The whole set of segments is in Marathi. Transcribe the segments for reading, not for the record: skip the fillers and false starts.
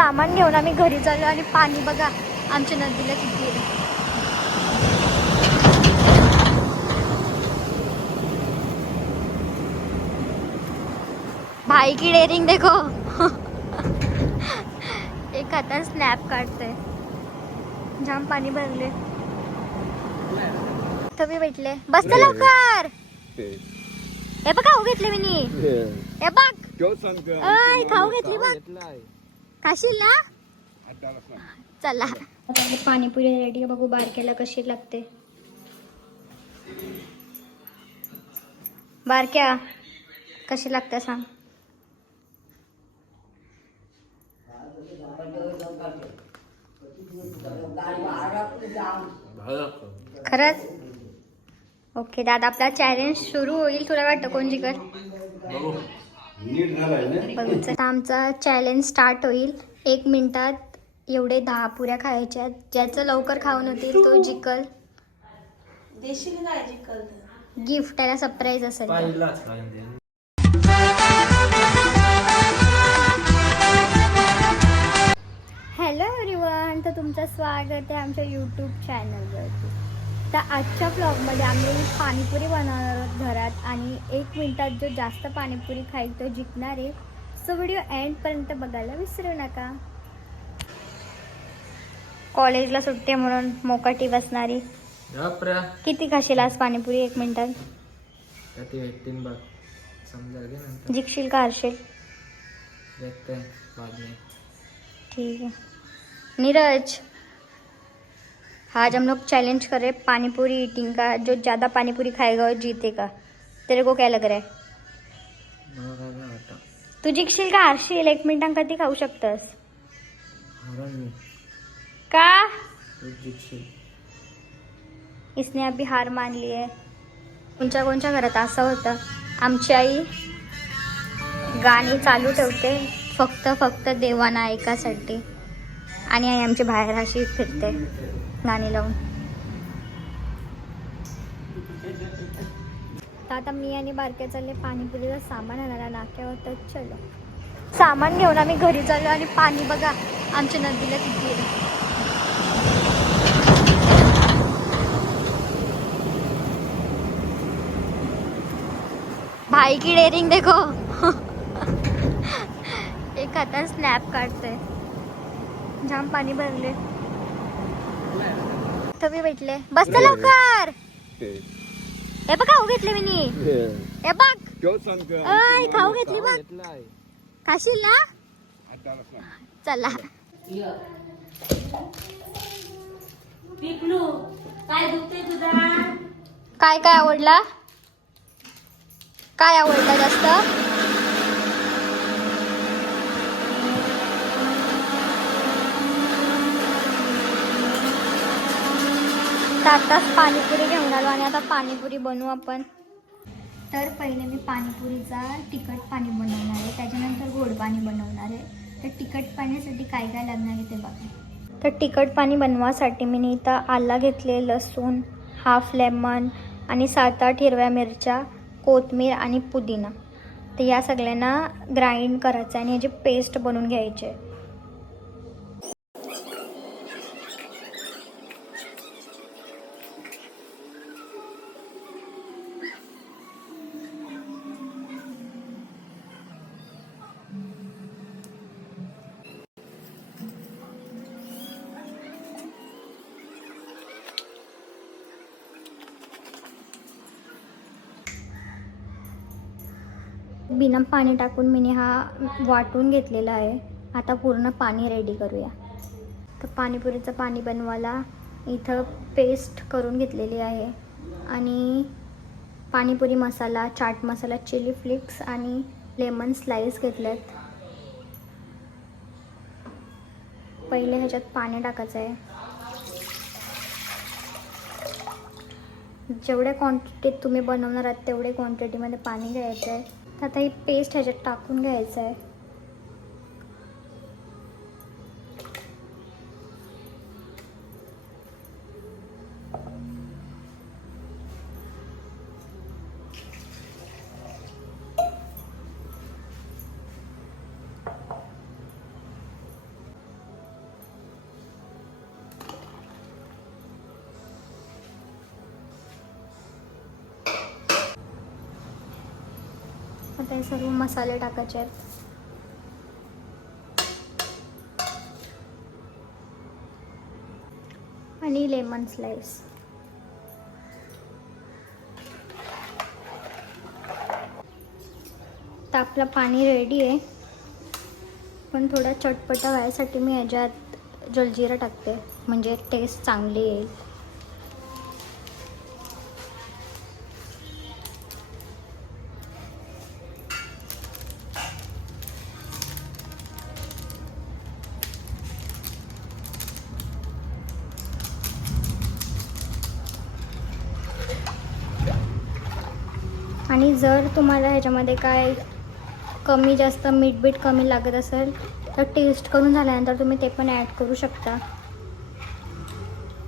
सामान घेऊन आम्ही घरी चाललो आणि पाणी बघा आमच्या नदीला किती आहे. भाई की डेअरिंग देखो. एक आता स्नॅप काढतोय. जाम पाणी भरले. तुम्ही भेटले बस लवकर. हे बघ खाऊ घेतले मी. हे बघ खाऊ घेतली बघ. खाशील ना. चला पाणीपुरी रेडी. बघू बारक्याला कशी लागते. बारक्या कशी लागते सांग. खरंच ओके दादा. आपला चॅलेंज सुरू होईल. तुला वाटतं कोण जिंकल. आमचा चॅलेंज स्टार्ट होईल. 1 मिनिटात एवढे 10 पुऱ्या खायच्या. ज्याचं लवकर खाऊन होतील तो जिंकल. गिफ्ट त्याला सरप्राईज असेल. Hello everyone. तर तुमचं स्वागत आहे आमच्या यूट्यूब चॅनलवरती. तर आजच्या ब्लॉगमध्ये आम्ही पाणीपुरी बनवणार आहोत घरात. आणि 1 मिनिटात जो जास्त पाणीपुरी खाईल तो जिंकणार आहे. सो व्हिडिओ एंडपर्यंत बघायला विसरू नका. कॉलेजला सुट्टी म्हणून मोकाटी बसणारी. किती खाशील आज पाणीपुरी 1 मिनिटात. जिंकशील का हरशील. ठीक है नीरज. आज हम लोग चैलेंज कर रहे पानीपुरी ईटिंग का. जो ज़्यादा पानीपुरी खाएगा वो जीतेगा. तेरे को क्या लग रहा है. तू जिंकशील का हरशील. 1 मिनिटां कधी खाऊ शकतस. का इसने अभी हार मान ली है. कोणच्या घरात असं होतं. आमची आई गाणी चालू ठेवते फक्त देवाना ऐकासाठी. आणि आई आमची बाहेर अशी फिरते गाणी लावून. तर आता मी आणि बारक्या चालले पाणीपुरीचं सामान आणायला नाक्यावर. तर चलो सामान घेऊन आम्ही घरी चाललो. आणि पाणी बघा आमच्या नदीला किती आहे. भाई की डेअरिंग देखो. एक आता स्नॅप काढतोय. जाम पाणी भरले. तुम्ही भेटले बस लवकर. हे बघ खाऊ घेतले मी. हे बघ खाऊ घेतली बघ. खाशील ना. चला काय काय आवडला. काय आवडला जास्त. आताच पाणीपुरी घेऊन आलो आणि आता पाणीपुरी बनवू आपण. तर पहिले मी पाणीपुरीचा तिखट पाणी बनवणार आहे. त्याच्यानंतर गोड पाणी बनवणार आहे. तर तिखट पाण्यासाठी काय काय लागणार आहे ते बघा. तर तिखट पाणी बनवासाठी मी इथं आला घेतले, लसूण, हाफ लेमन आणि 7-8 हिरव्या मिरच्या, कोथिंबीर आणि पुदिना. तर या सगळ्यांना ग्राइंड करायचं आणि याची पेस्ट बनवून घ्यायची आहे. बिना पाणी टाकून मी हा वाटून घेतलेला आहे. आता पूर्ण पाणी रेडी करूया. तर पाणीपुरीचं पाणी बनवायला इथं पेस्ट करून घेतलेली आहे. आणि पाणीपुरी मसाला, चाट मसाला, चिली फ्लेक्स आणि लेमन स्लाइस घेतलेत. पहिले ह्याच्यात पाणी टाकायचं आहे. जेवढ्या क्वांटिटीत तुम्ही बनवणार आहात तेवढे क्वांटिटीमध्ये पाणी घ्यायचं आहे. आता ही पेस्ट ह्याच्यात टाकून घ्यायचं आहे. आता हे सर्व मसाले टाकायचे आहेत. आणि लेमन स्लाइस. तर आपलं पाणी रेडी आहे, पण थोडा चटपटा व्हायसाठी मी याच्यात जलजिरा टाकते, म्हणजे टेस्ट चांगली येईल. आणि जर तुम्हाला ह्याच्यामध्ये काय कमी जास्त मीठ कमी लागत असेल तर टेस्ट करून झाल्यानंतर तुम्ही ते पण ॲड करू शकता.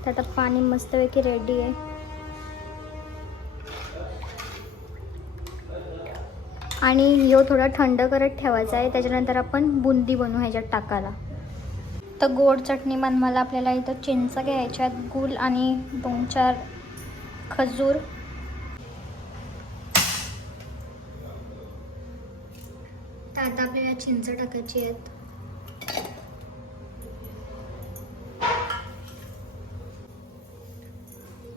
तर आता पाणी मस्तपैकी रेडी आहे. आणि ह्यो थोडा थंड करत ठेवायचा आहे. त्याच्यानंतर आपण बुंदी बनवू ह्याच्यात टाकायला. तर गोड चटणी बनवायला आपल्याला इथं चिंच घ्यायच्यात, गूळ आणि 2-4 खजूर. तर आता आपल्याला चिंच टाकायची आहेत.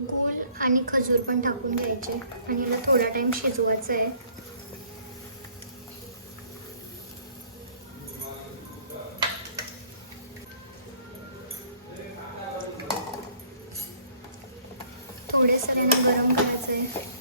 गूळ आणि खजूर पण टाकून घ्यायचे आणि याला थोडा टाइम शिजवायचं आहे. थोडे सगळ्यांना गरम करायचं आहे.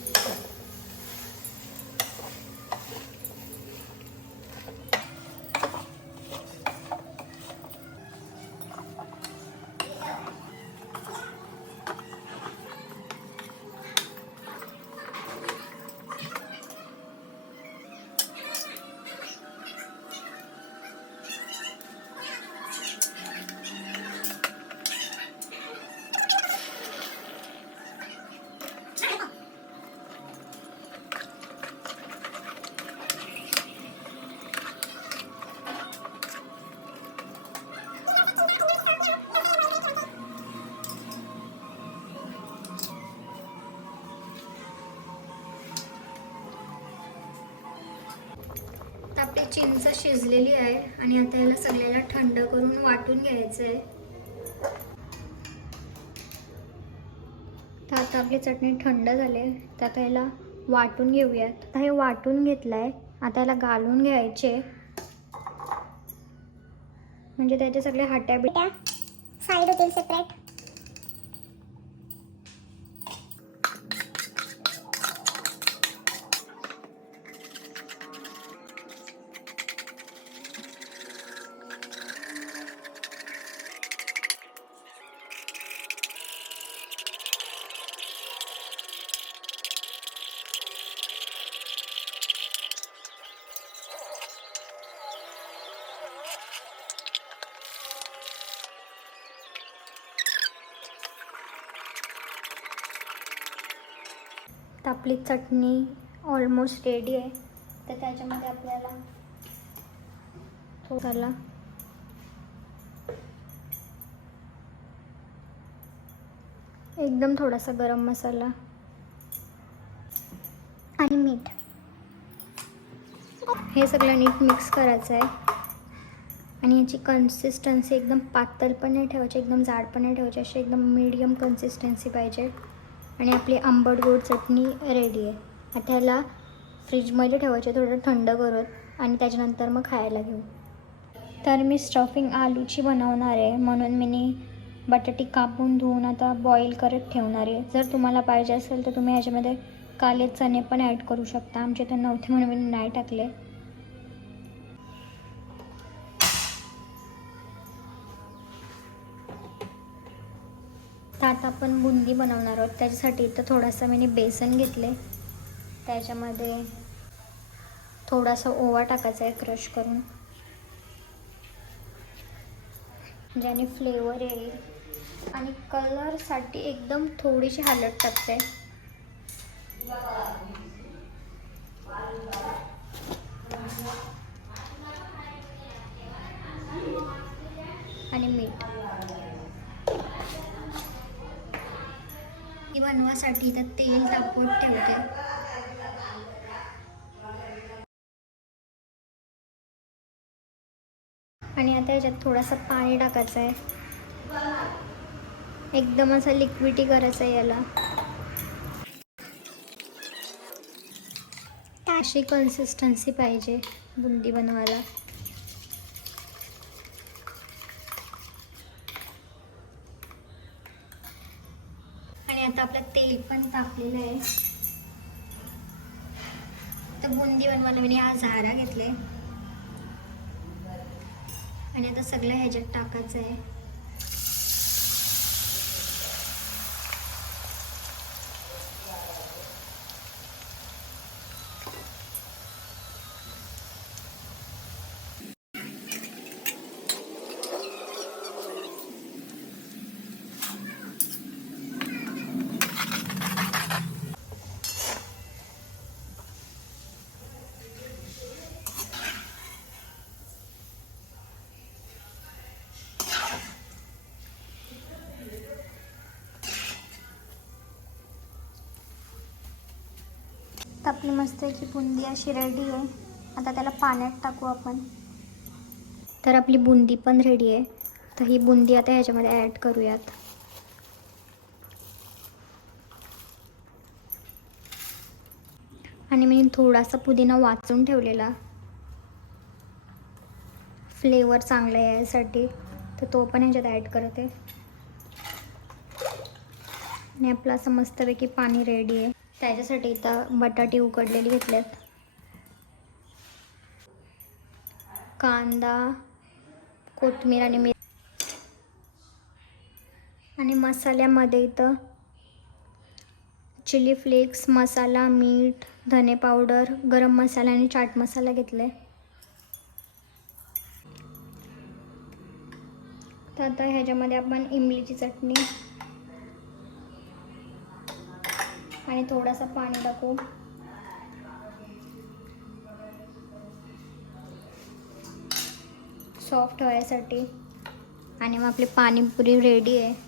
आपली चिंच शिजलेली आहे आणि आता याला सगळ्याला थंड करून वाटून घ्यायचं आहे. तर आता आपली चटणी थंड झाली आहे. तर आता याला वाटून घेऊयात. आता हे वाटून घेतलं आहे, आता याला घालून घ्यायचे, म्हणजे त्याचे सगळे हाट्या बिट्या साईड होतील सेपरेट. तर आपली चटणी ऑलमोस्ट रेडी आहे. तर त्याच्यामध्ये आपल्याला थोडाला एकदम थोडासा गरम मसाला आणि मीठ, हे सगळं नीट मिक्स करायचं आहे. आणि याची कन्सिस्टन्सी एकदम पातळ पण नाही ठेवायची, एकदम जाड पण नाही ठेवायची, अशी एकदम मीडियम कन्सिस्टन्सी पाहिजे. आणि आपली आंबट गोड चटणी रेडी आहे. आता ह्याला फ्रीजमध्ये ठेवायचे थोडं थंड करत आणि त्याच्यानंतर मग खायला घेऊ. तर मी स्टफिंग आलूची बनवणार आहे, म्हणून मी बटाटी कापून धुवून आता बॉईल करत ठेवणार आहे. जर तुम्हाला पाहिजे असेल तर तुम्ही ह्याच्यामध्ये काले चणे पण ॲड करू शकता. आमचे तर नव्हते म्हणून मी नाही टाकले. तर आता आपण बुंदी बनवणार आहोत. त्याच्यासाठी तर थोडासा मी बेसन घेतले, त्याच्यामध्ये थोडासा ओवा टाकायचा आहे क्रश करून, ज्याने फ्लेवर येईल. आणि कलरसाठी एकदम थोडीशी हळद टाकते आणि मीठ. ही बनवासाठी तर तेल तापवत ठेवते. ह्याच्यात थोडंसं पाणी टाकायचं आहे. एकदम असं लिक्विडी करायचं आहे याला. अशी कन्सिस्टन्सी पाहिजे बुंदी बनवायला. आणि आता आपलं तेल पण तापलेलं आहे. तर बुंदी बनवायला मी हा झारा घेतलाय आणि आता सगळं ह्याच्यात टाकायचं आहे. तर आपली मस्तपैकी बुंदी अशी रेडी आहे. आता त्याला पाण्यात टाकू आपण. तर आपली बुंदी पण रेडी आहे. तर ही बुंदी आता ह्याच्यामध्ये ॲड करूयात. आणि मी थोडासा पुदिना वाचून ठेवलेला, फ्लेवर चांगला यासाठी, तर तो पण ह्याच्यात ॲड करते. आणि आपलं असं मस्तपैकी पाणी रेडी आहे. त्याच्यासाठी इथं बटाटे उकडलेले घेतलेत, कांदा, कोथिंबीर आणि आणि मसाल्यामध्ये इथं चिली फ्लेक्स, मसाला, मीठ, धने पावडर, गरम मसाला आणि चाट मसाला घेतले. तर आता ह्याच्यामध्ये आपण इमलीची चटणी आणि थोडासा पाणी टाकू. सॉफ्ट व्हायसाठी. आणि मग आपली पाणीपुरी रेडी आहे.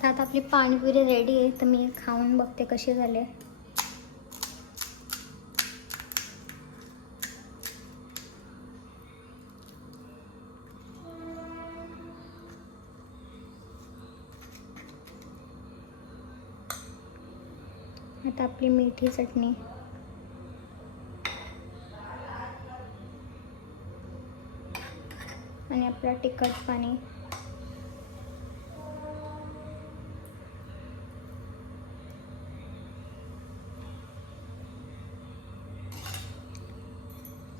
तर आता आपली पाणीपुरी रेडी आहे. तर मी खाऊन बघते कशी झाले. आता आपली मीठी चटणी आणि आपला तिखट पाणी.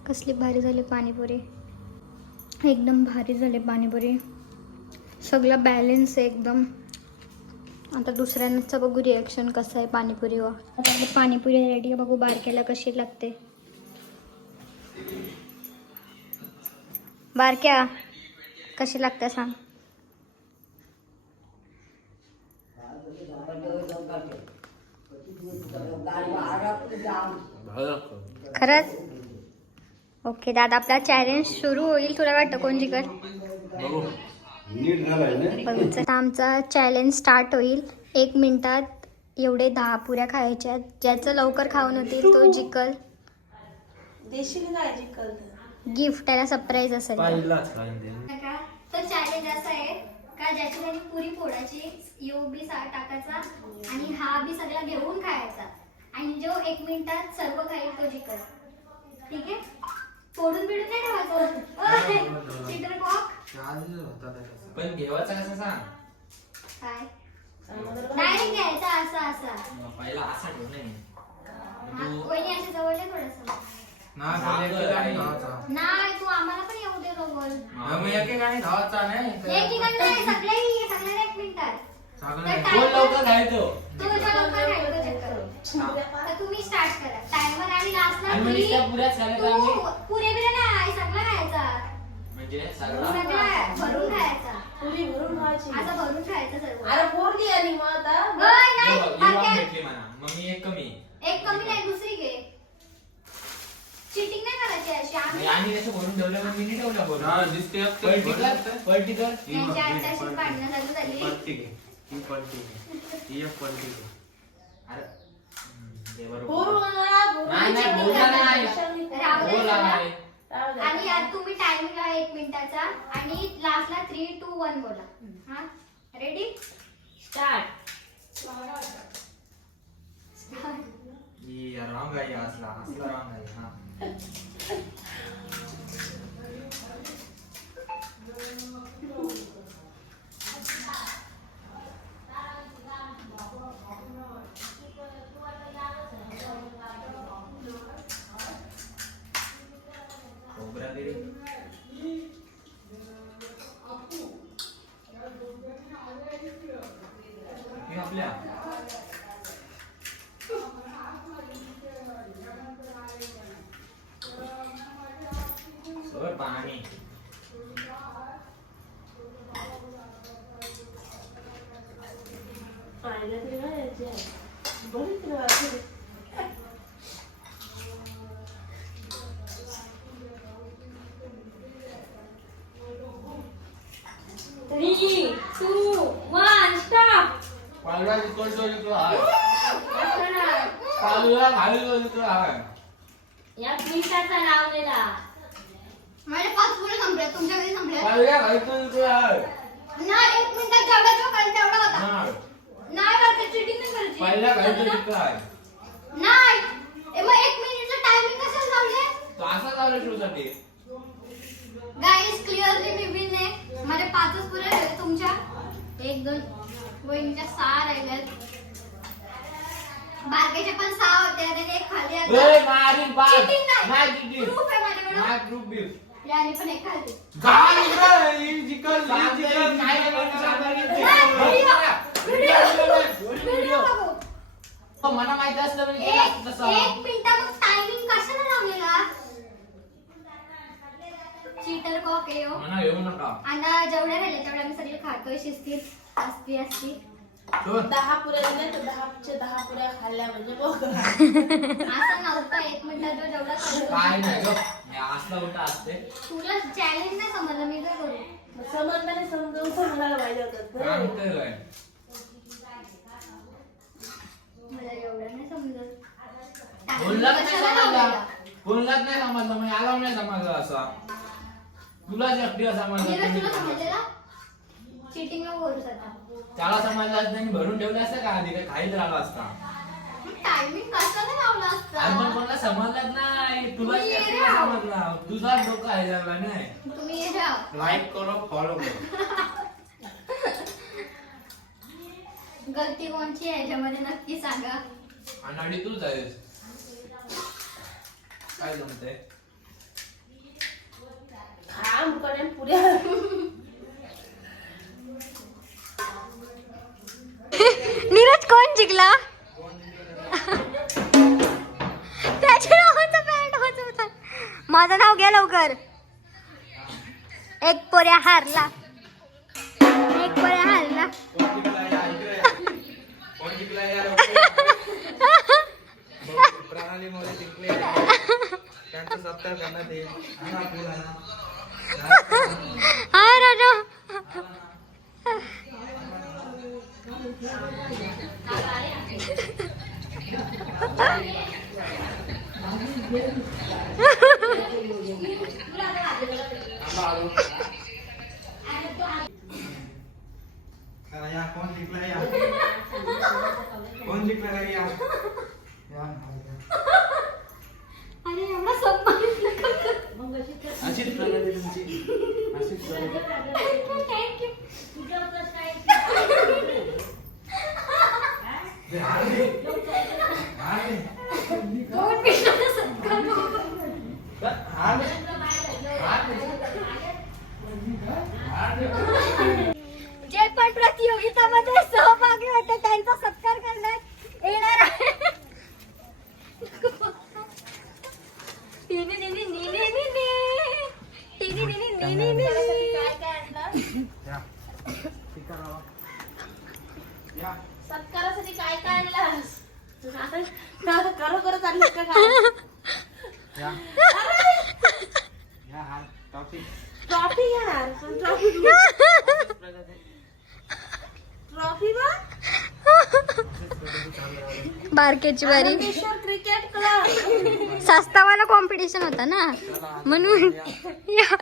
कसली भारी झाली पाणीपुरी. एकदम भारी झाली पाणीपुरी. सगळं बॅलन्स आहे एकदम. आता दुसऱ्यांचं बघू रिॲक्शन कसं आहे पाणीपुरीवर. आता आपली पाणीपुरी रेडी बघू बारक्याला कशी लागते. बारक्या कशी लागते सांग. खरंच ओके दादा, आपला चॅलेंज सुरू होईल. तुला वाटतं कोण जिंकल? आमचा चॅलेंज स्टार्ट होईल. 1 मिनिटात एवढे 10 पुऱ्या खायच्या. ज्याचं लवकर खाऊन होतील तो जिंकल. गिफ्ट त्याला सरप्राईज असेल. तर चॅलेंज असं आहे का ज्याची त्याने पुरी फोडायची, यो बी टाकायचा आणि हा बी सगळा घेऊन खायचा. आणि जो 1 मिनिटात सर्व खाईल तो जिंकल. ठीक आहे? फोडून बिडून नाही ठेवायचं. चिटर कॉक पण घेवायचा कसं सांग. काय डायरेक्ट घ्यायचा असा असा. पहिला असा ठेव नाही. वहिनी अशी जवळ आहे थोडंसं. नाही तू आम्हाला पण येऊ दे जवळ. एकेकाने धावायचा नाही. एकेकाने नाही, सगळ्यांना 1 मिनिटात. लवकर खायचो. तो जो लवकर खायचो चक्कर. तर तुम्ही स्टार्ट करा टायमर. आणि लास्टला पुरे बिरे नाही सगळं खायचा. म्हणजे सगळं भरून खायचा. पुरी भरून खायची. असं भरून खायचं सर्व. अरे बोरली आणि मग आता होय, नाही, बाकी- भेटली मला मग मी एक कमी एक कमी नाही दुसरी घे. चीटिंग नाही करायची अशी आम्ही आणि कसं भरून ठेवलं मग मी नाही ठेवलं भरून हा, दिसते आता. पर्टिक्युलर त्यांची आताशीच भांडणं चालू झाली. पलटी घे. ही पलटी घे. ही एक पलटी घे. अरे ते बरोबर. बोरून नाही, नाही, बोलला नाही. राहू दे बोला सगळं. नाही. आणि यात तुम्ही टाइमिंग लावा 1 मिनिटाचा आणि लास्टला 3, 2, 1 बोला. हा रेडी स्टार्ट. ही रॉंग आहे असला रॉंग आहे हा. खोबरा गिरी हे आपल्या सगळं पाणी पाहिलं तरी ना याचे बरीच वाटते. 3, 2, 1 स्टॉप. पालवा इकडचं आहे पालवा खाली आहे या मिनिटाचा लावलेला. माझे 5 पुरे संपले तुमच्या घरी संपले पालवा खाली आहे नाही 1 मिनिटात जेवढा जो करेल तेवढा होता. नाही नाही करते चीटिंग नाही करायची. पहिला खाली आहे नाही मग 1 मिनिटचं टायमिंग कशाला लावले. तो असा लावला शोसाठी गाइस क्लिअरली मी विन आहे. माझे 5च पुरे राहिले तुमच्या 1, 2 वहिनीच्या 6 राहिल्यात. बाकीचे पण 6 होते आणि 1 खाली ए आता. मारीन पाच Cheating नाही. नाही cheating. Proof आहे माझ्याकडे. नाही proof बिल. याने पण 1 खाल्ली. काय इकडं? ही जिकल, ही सांगते, जिकल. काय नाही म्हणून सांगणार की ते. नाही, व्हिडिओ. व्हिडिओ बघू. तो मला माहिती असलं म्हणजे केलं असतं तसं. 1 मिनिट मग टायमिंग कशाला लावलेला. चीटर कॉक आहे हो. मला येऊ नका आणि जेवढे राहिले तेवढे आम्ही सगळे खातोय शिस्तीत असती. शोध. 10 पुऱ्या दिल्या तर 10च्या 10 पुऱ्या खाल्ल्या म्हणजे बघ. असं नव्हतं 1 मिनिटात जो जेवढा काय खाल्ला. नाही गं. हे असला उलटा असते तुला चॅलेंज नाही समजलं मी काय करू. समजल्याने समजावून सांगायला पाहिजे होतं. सांगतोय काय मला एवढं नाही समजत. बोललाच नाही कशाला समजला लावलेला? बोललाच नाही समजलं मग याला नाही समजलं असा तुलाच एकटीला समजलं नीरज तुम्ही तुला समजलं. समजलेला चीटिंग नको करूस आता. त्याला समजलं असतं आणि भरून ठेवलं असतं का आधी काय खाईत राहिला असता टायमिंग कशाला लावला अरे पण असता. कोणाला समजलंच नाही तुलाच तुम्ही एकटीला राहा. समजला तुझा डोकं आहे जरा नाही तुम्ही हे राहा. लाईक करो फॉलो करो. गलती कोणची आहे याच्यामध्ये नक्की सांगा. आणि तूच आहेस काय जमतंय खा मुकाने पुऱ्या. नीरज कोण जिंकला. त्याच्या नावाचं पॅन्ट वाजवतात. माझं नाव घ्या लवकर. 1 पोऱ्या हारला. 1 पोऱ्या हारला. कोण जिंकला या प्रणाली मोरे जिंकले. त्यांचा सत्कार करण्यात येईल. हाय राजा. या कोण जिंकला या कोण जिंकला का या अरे एवढा सन्मान अशीच प्रणाली तुमची अशीच प्रणाली. थँक्यू. दोन मिनिटाचा सत्कार नको. जे पण प्रतियोगितामध्ये सहभागी होते त्यांचा सत्कार करण्यात येणार आहे. टिनी टिनी नी नी नी नी. टिनी टिनी नी नी नी नी. काय काय आणलं? या सत्कारासाठी काय काय आणलास आता खरोखर चाललीस का काय या या हा टॉपिक ट्रॉफी घेणार पण ट्रॉफी ट्रॉफी बघ बारकेची बारी आनंदेश्वर क्रिकेट क्लब सस्तावाला कॉम्पिटिशन होता ना म्हणून या.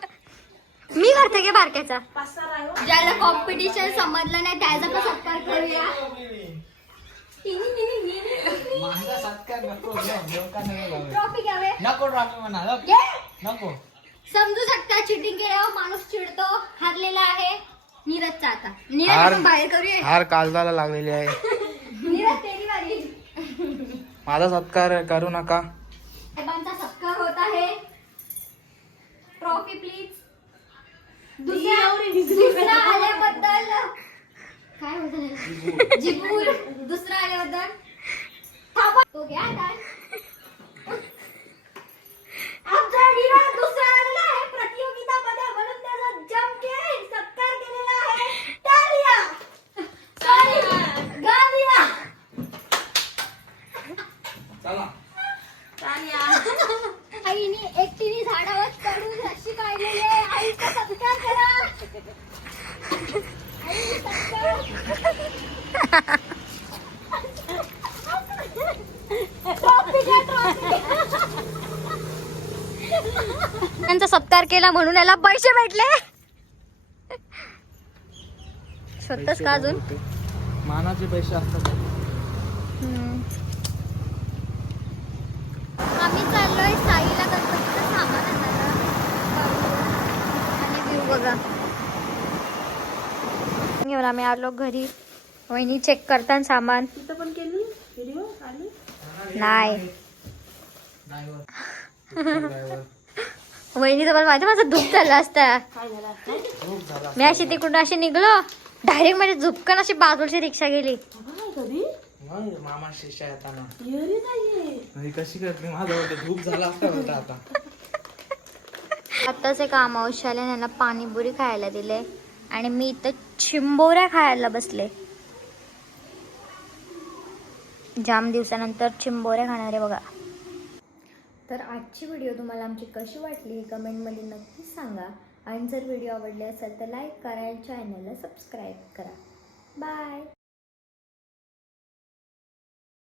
मी करते की बारक्याचा 5-6 राहिलो ज्याला कॉम्पिटिशन समजलं नाही त्याचा पण सत्कार करूया. माझा सत्कार नको ट्रॉफी घ्यावे नको ट्रॉफी म्हणा घे. नको समजू शकता चिटिंग केल्यावर माणूस चिडतो. हारलेला आहे नीरजचा आता नीरज हार- आपण बाहेर करूया. हार कालदाला लागलेली आहे नीरज तेरी बारी. माझा सत्कार करू नका साहेबांचा सत्कार होत आहे. Trophy please. दुसरा आल्याबद्दल काय होतं जिबूर दुसरा आल्याबद्दल थांबा. तो घ्या आता. आमचा नीरज दुसरा आलेला आहे प्रतियोगितामध्ये म्हणून त्याचा जमके सत्कार केलेला आहे. टाळ्या. गालिया. चला आईने एकटीने झाडावर चढून रशी काढलेली आहे. आईचा सत्कार करा. आई सत्कार. ट्रॉफी घ्या, ट्रॉफी. त्यांचा सत्कार केला म्हणून याला पैसे भेटले. स्वतःच का अजून मानाचे पैसे असतात आम्ही चाललोय साईला गणपतीचं सामान आणायला आणि व्ह्यू बघा घेऊन आम्ही आलो घरी. वहिनी चेक करताना सामान तिथं पण केली व्हिडिओ काढली नाही. वहिनीचं पण माझं धूप झालं असता. काय झालं मी अशी तिकडून अशी निघलो डायरेक्ट माझी झुपकन अशी बाजूची रिक्षा गेली. कधी मामा शिष्या येताना येरी नाहीये कशी करते माझा धूप झाला असता होता आता आत्ताच एक अमावश्याला यांना पाणीपुरी खायला दिले आणि मी इथं चिंबोऱ्या खायला बसले. जाम दिवसानंतर चिंबोऱ्या खाणार आहे बघा. तर आजची व्हिडिओ तुम्हाला आमची कशी वाटली हे कमेंटमध्ये नक्की सांगा. आणि जर व्हिडिओ आवडले असेल तर लाईक करा आणि चॅनलला सबस्क्राईब करा. बाय.